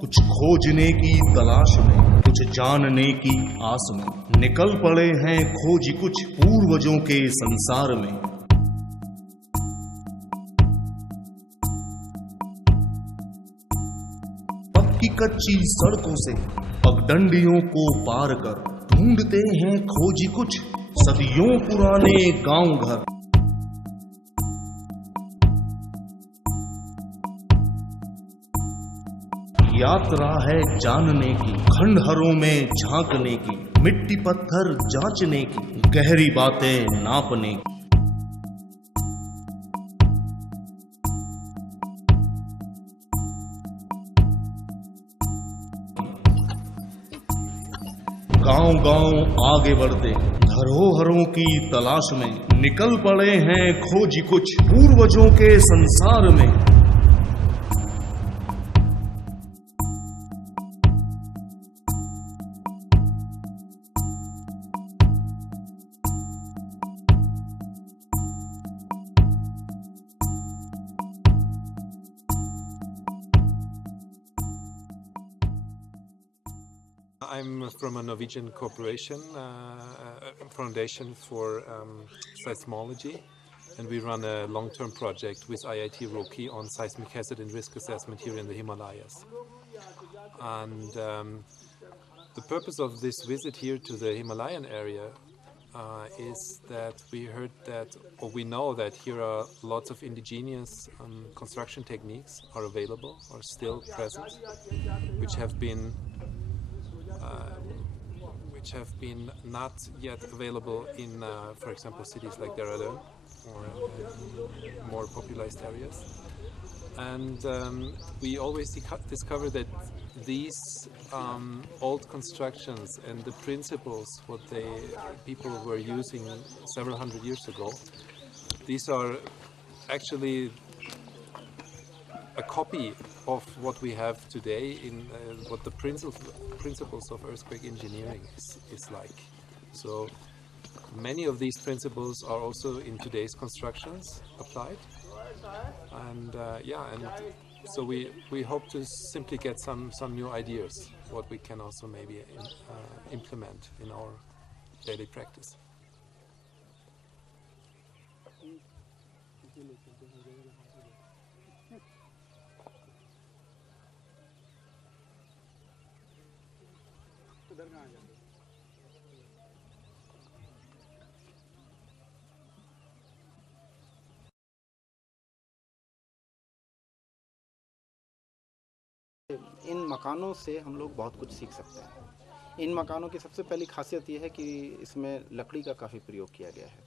कुछ खोजने की तलाश में, कुछ जानने की आस में, निकल पड़े हैं खोजी कुछ पूर्वजों के संसार में। पक्की कच्ची सड़कों से पगडंडियों को पार कर ढूंढते हैं खोजी कुछ सदियों पुराने गांव घर। यात्रा है जानने की, खंडहरों में झांकने की, मिट्टी पत्थर जांचने की, गहरी बातें नापने की। गांव-गांव आगे बढ़ते धरोहरों की तलाश में, निकल पड़े हैं खोजी कुछ पूर्वजों के संसार में। I'm from a Norwegian corporation, foundation for seismology, and we run a long-term project with IIT Roorkee on seismic hazard and risk assessment here in the Himalayas. And the purpose of this visit here to the Himalayan area is that we heard that, or we know that here are lots of indigenous construction techniques are available, are still present, which have been not yet available in, for example, cities like Dehradun or more popularized areas. And we always discover that these old constructions and the principles what people were using several hundred years ago, these are actually a copy of what we have today in what the principles of earthquake engineering is like. So many of these principles are also in today's constructions applied, and so we hope to simply get some new ideas what we can also maybe implement in our daily practice. इन मकानों से हम लोग बहुत कुछ सीख सकते हैं। इन मकानों की सबसे पहली खासियत ये है कि इसमें लकड़ी का काफ़ी प्रयोग किया गया है।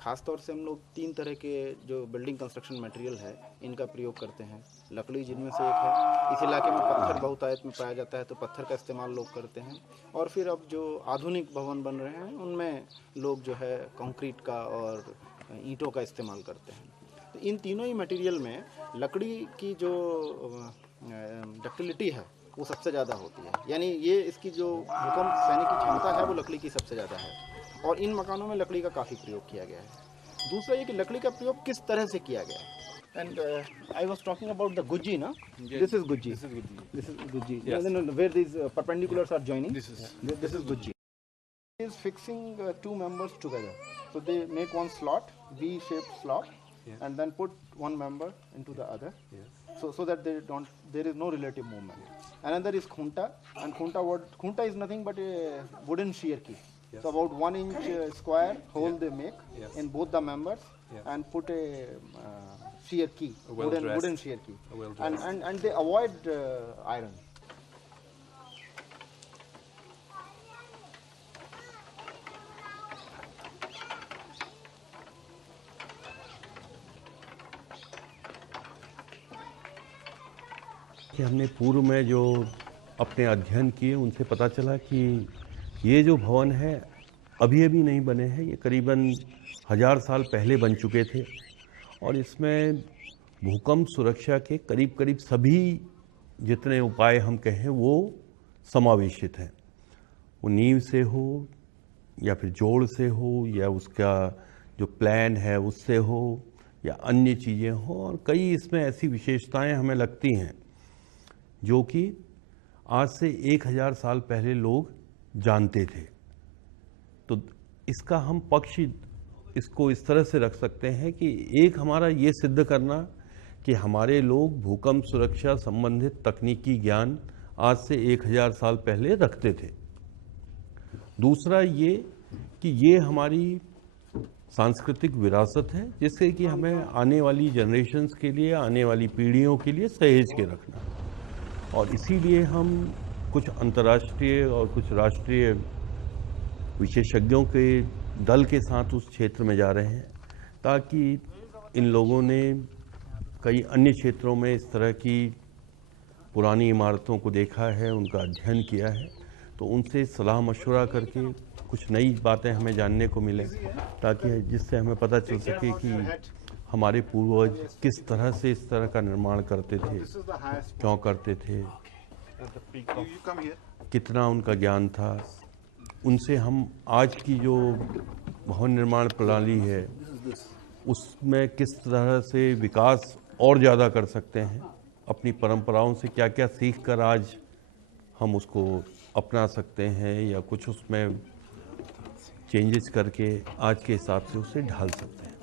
ख़ास तौर से हम लोग 3 तरह के जो बिल्डिंग कंस्ट्रक्शन मटेरियल है इनका प्रयोग करते हैं। लकड़ी जिनमें से एक है, इस इलाके में पत्थर बहुतायत में पाया जाता है तो पत्थर का इस्तेमाल लोग करते हैं। और फिर अब जो आधुनिक भवन बन रहे हैं उनमें लोग जो है कंक्रीट का और ईंटों का इस्तेमाल करते हैं। तो इन तीनों ही मटेरियल में लकड़ी की जो डक्टिलिटी है वो सबसे ज़्यादा होती है, यानी ये इसकी जो भूकंप सहने की क्षमता है वो लकड़ी की सबसे ज़्यादा है और इन मकानों में लकड़ी का काफ़ी प्रयोग किया गया है। दूसरा ये कि लकड़ी का प्रयोग किस तरह से किया गया है। And I was talking about the गुज्जी ना, दिस इज गुज्जी, दिस इज गुज्जी, where this perpendiculars are joining, this is गुज्जी is fixing 2 members together, so they make one slot, V-shaped slot, and then put one member into the other, so that there is no relative movement. Another is khunta, and khunta is nothing but a wooden shear key. So about 1 inch square hole they make in both the members and put a shear key, wooden shear key, and they avoid iron. कि हमने पूर्व में जो अपने अध्ययन किए उनसे पता चला कि ये जो भवन है अभी नहीं बने हैं, ये करीबन 1000 साल पहले बन चुके थे और इसमें भूकंप सुरक्षा के करीब सभी जितने उपाय हम कहें वो समावेशित हैं। वो नींव से हो या फिर जोड़ से हो या उसका जो प्लान है उससे हो या अन्य चीज़ें हो, और कई इसमें ऐसी विशेषताएं हमें लगती हैं जो कि आज से 1000 साल पहले लोग जानते थे। तो इसका हम पक्ष इसको इस तरह से रख सकते हैं कि एक हमारा ये सिद्ध करना कि हमारे लोग भूकंप सुरक्षा संबंधित तकनीकी ज्ञान आज से 1000 साल पहले रखते थे। दूसरा ये कि ये हमारी सांस्कृतिक विरासत है जिससे कि हमें आने वाली जनरेशन्स के लिए, आने वाली पीढ़ियों के लिए सहेज के रखना, और इसीलिए हम कुछ अंतर्राष्ट्रीय और कुछ राष्ट्रीय विशेषज्ञों के दल के साथ उस क्षेत्र में जा रहे हैं, ताकि इन लोगों ने कई अन्य क्षेत्रों में इस तरह की पुरानी इमारतों को देखा है, उनका अध्ययन किया है, तो उनसे सलाह मशवरा करके कुछ नई बातें हमें जानने को मिले, ताकि जिससे हमें पता चल सके कि हमारे पूर्वज किस तरह से इस तरह का निर्माण करते थे, क्यों करते थे, कितना उनका ज्ञान था। उनसे हम आज की जो भवन निर्माण प्रणाली है उसमें किस तरह से विकास और ज़्यादा कर सकते हैं, अपनी परंपराओं से क्या क्या सीख कर आज हम उसको अपना सकते हैं या कुछ उसमें चेंजेस करके आज के हिसाब से उसे ढाल सकते हैं।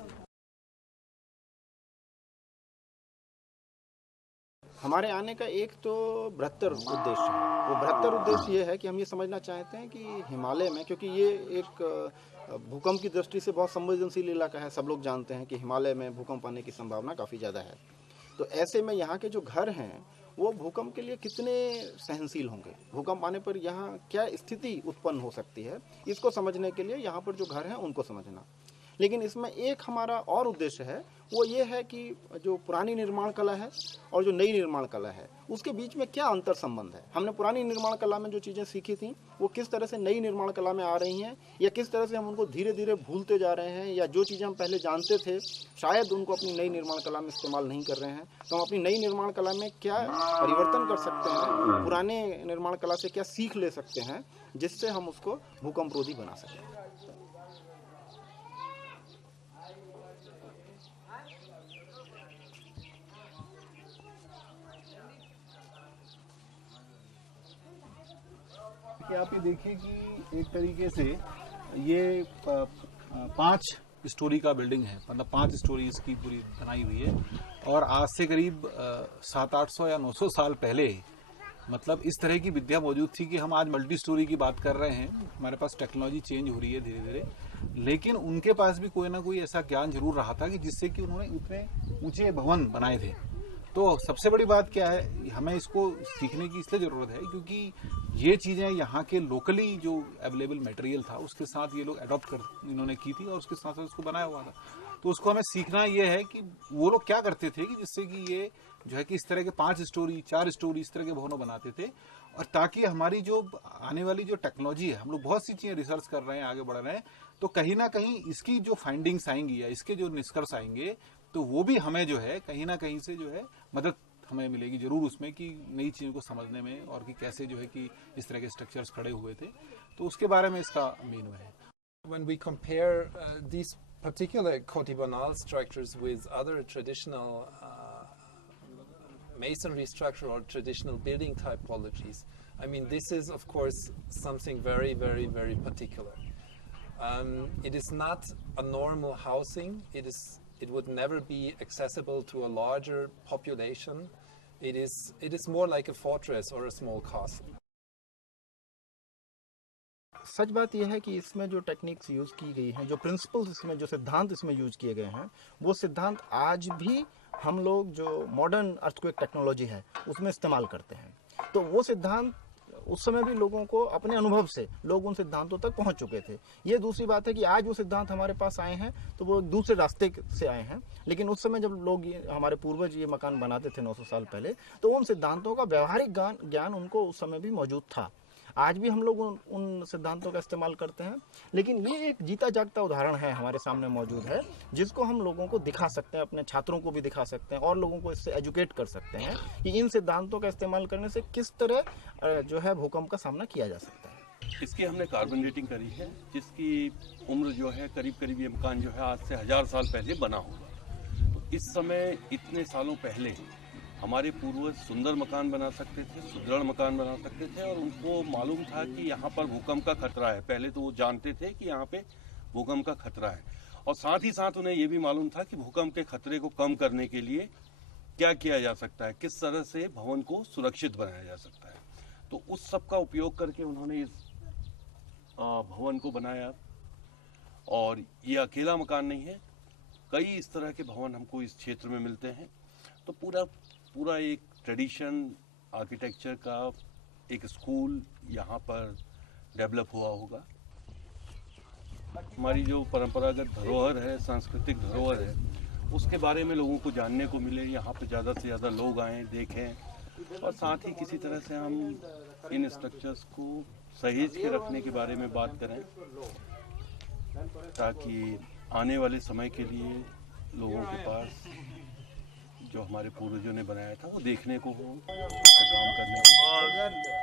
हमारे आने का एक तो बृहत्तर उद्देश्य है। वो बृहत्तर उद्देश्य ये है कि हम ये समझना चाहते हैं कि हिमालय में, क्योंकि ये एक भूकंप की दृष्टि से बहुत संवेदनशील इलाका है, सब लोग जानते हैं कि हिमालय में भूकंप आने की संभावना काफ़ी ज़्यादा है। तो ऐसे में यहाँ के जो घर हैं वो भूकंप के लिए कितने सहनशील होंगे, भूकंप आने पर यहाँ क्या स्थिति उत्पन्न हो सकती है, इसको समझने के लिए यहाँ पर जो घर हैं उनको समझना। लेकिन इसमें एक हमारा और उद्देश्य है, वो ये है कि जो पुरानी निर्माण कला है और जो नई निर्माण कला है उसके बीच में क्या अंतर संबंध है। हमने पुरानी निर्माण कला में जो चीज़ें सीखी थी वो किस तरह से नई निर्माण कला में आ रही हैं, या किस तरह से हम उनको धीरे धीरे भूलते जा रहे हैं, या जो चीज़ें हम पहले जानते थे शायद उनको अपनी नई निर्माण कला में इस्तेमाल नहीं कर रहे हैं। तो हम अपनी नई निर्माण कला में क्या परिवर्तन कर सकते हैं, पुराने निर्माण कला से क्या सीख ले सकते हैं जिससे हम उसको भूकंप रोधी बना सकें। कि आप ये देखिए कि एक तरीके से ये 5 स्टोरी का बिल्डिंग है, मतलब 5 स्टोरी इसकी पूरी बनाई हुई है, और आज से करीब 700-800 या 900 साल पहले मतलब इस तरह की विद्या मौजूद थी कि हम आज मल्टी स्टोरी की बात कर रहे हैं। हमारे पास टेक्नोलॉजी चेंज हो रही है धीरे धीरे, लेकिन उनके पास भी कोई ना कोई ऐसा ज्ञान जरूर रहा था कि जिससे कि उन्होंने इतने ऊंचे भवन बनाए थे। तो सबसे बड़ी बात क्या है, हमें इसको सीखने की इसलिए ज़रूरत है क्योंकि ये चीज़ें यहाँ के लोकली जो अवेलेबल मटेरियल था उसके साथ ये लोग अडॉप्ट कर इन्होंने की थी और उसके साथ साथ उसको बनाया हुआ था। तो उसको हमें सीखना ये है कि वो लोग क्या करते थे कि जिससे कि ये जो है कि इस तरह के 5 स्टोरी 4 स्टोरी इस तरह के भवनों बनाते थे, और ताकि हमारी जो आने वाली जो टेक्नोलॉजी है, हम लोग बहुत सी चीज़ें रिसर्च कर रहे हैं, आगे बढ़ रहे हैं, तो कहीं ना कहीं इसकी जो फाइंडिंग्स आएंगी या इसके जो निष्कर्ष आएंगे तो वो भी हमें जो है कहीं ना कहीं से जो है मदद हमें मिलेगी जरूर उसमें, कि नई चीज़ों को समझने में, और कि कैसे जो है कि इस तरह के स्ट्रक्चर्स खड़े हुए थे, तो उसके बारे में इसका मेन है। When we compare these particular Cotibonal structures with other traditional masonry structure or traditional building typologies, I mean, this is of course something very, very, very particular. It is not a normal housing. It would never be accessible to a larger population. It is more like a fortress or a small castle. सच बात यह है कि इसमें जो techniques use की गई हैं, जो प्रिंसिपल्स इसमें, जो सिद्धांत इसमें यूज़ किए गए हैं, वो सिद्धांत आज भी हम लोग जो मॉडर्न अर्थक्वेक टेक्नोलॉजी है उसमें इस्तेमाल करते हैं। तो वो सिद्धांत उस समय भी लोगों को अपने अनुभव से लोग उन सिद्धांतों तक पहुंच चुके थे। ये दूसरी बात है कि आज वो सिद्धांत हमारे पास आए हैं तो वो एक दूसरे रास्ते से आए हैं, लेकिन उस समय जब लोग हमारे पूर्वज ये मकान बनाते थे 900 साल पहले, तो उन सिद्धांतों का व्यवहारिक ज्ञान उनको उस समय भी मौजूद था। आज भी हम लोग उन सिद्धांतों का इस्तेमाल करते हैं, लेकिन ये एक जीता जागता उदाहरण है हमारे सामने मौजूद है, जिसको हम लोगों को दिखा सकते हैं, अपने छात्रों को भी दिखा सकते हैं और लोगों को इससे एजुकेट कर सकते हैं कि इन सिद्धांतों का इस्तेमाल करने से किस तरह जो है भूकंप का सामना किया जा सकता है। इसकी हमने कार्बन डेटिंग करी है, जिसकी उम्र जो है करीब करीब ये मकान जो है आज से 1000 साल पहले बना होगा। तो इस समय इतने सालों पहले हमारे पूर्वज सुंदर मकान बना सकते थे, सुदृढ़ मकान बना सकते थे और उनको मालूम था कि यहाँ पर भूकंप का खतरा है। पहले तो वो जानते थे कि यहाँ पे भूकंप का खतरा है और साथ ही साथ उन्हें ये भी मालूम था कि भूकंप के खतरे को कम करने के लिए क्या किया जा सकता है, किस तरह से भवन को सुरक्षित बनाया जा सकता है। तो उस सब का उपयोग करके उन्होंने इस भवन को बनाया। और ये अकेला मकान नहीं है, कई इस तरह के भवन हमको इस क्षेत्र में मिलते हैं। तो पूरा एक ट्रेडिशन आर्किटेक्चर का एक स्कूल यहाँ पर डेवलप हुआ होगा। हमारी जो परंपरागत धरोहर है, सांस्कृतिक धरोहर है, उसके बारे में लोगों को जानने को मिले, यहाँ पे ज़्यादा से ज़्यादा लोग आएँ, देखें और साथ ही किसी तरह से हम इन स्ट्रक्चर्स को सहेज के रखने के बारे में बात करें, ताकि आने वाले समय के लिए लोगों के पास जो हमारे पूर्वजों ने बनाया था वो देखने को हो, काम करने को।